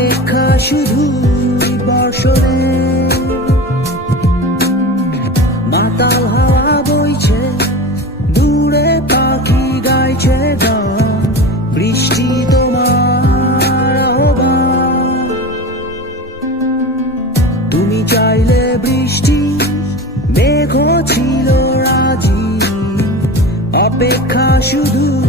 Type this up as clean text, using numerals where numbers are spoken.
অপেক্ষা শুধু বর্ষণে মাতাল হাওয়া বইছে দূরে পাখি গাইছে গান বৃষ্টি তোমার আহ্বান তুমি চাইলে বৃষ্টি মেঘ ছিল রাজি অপেক্ষা শুধু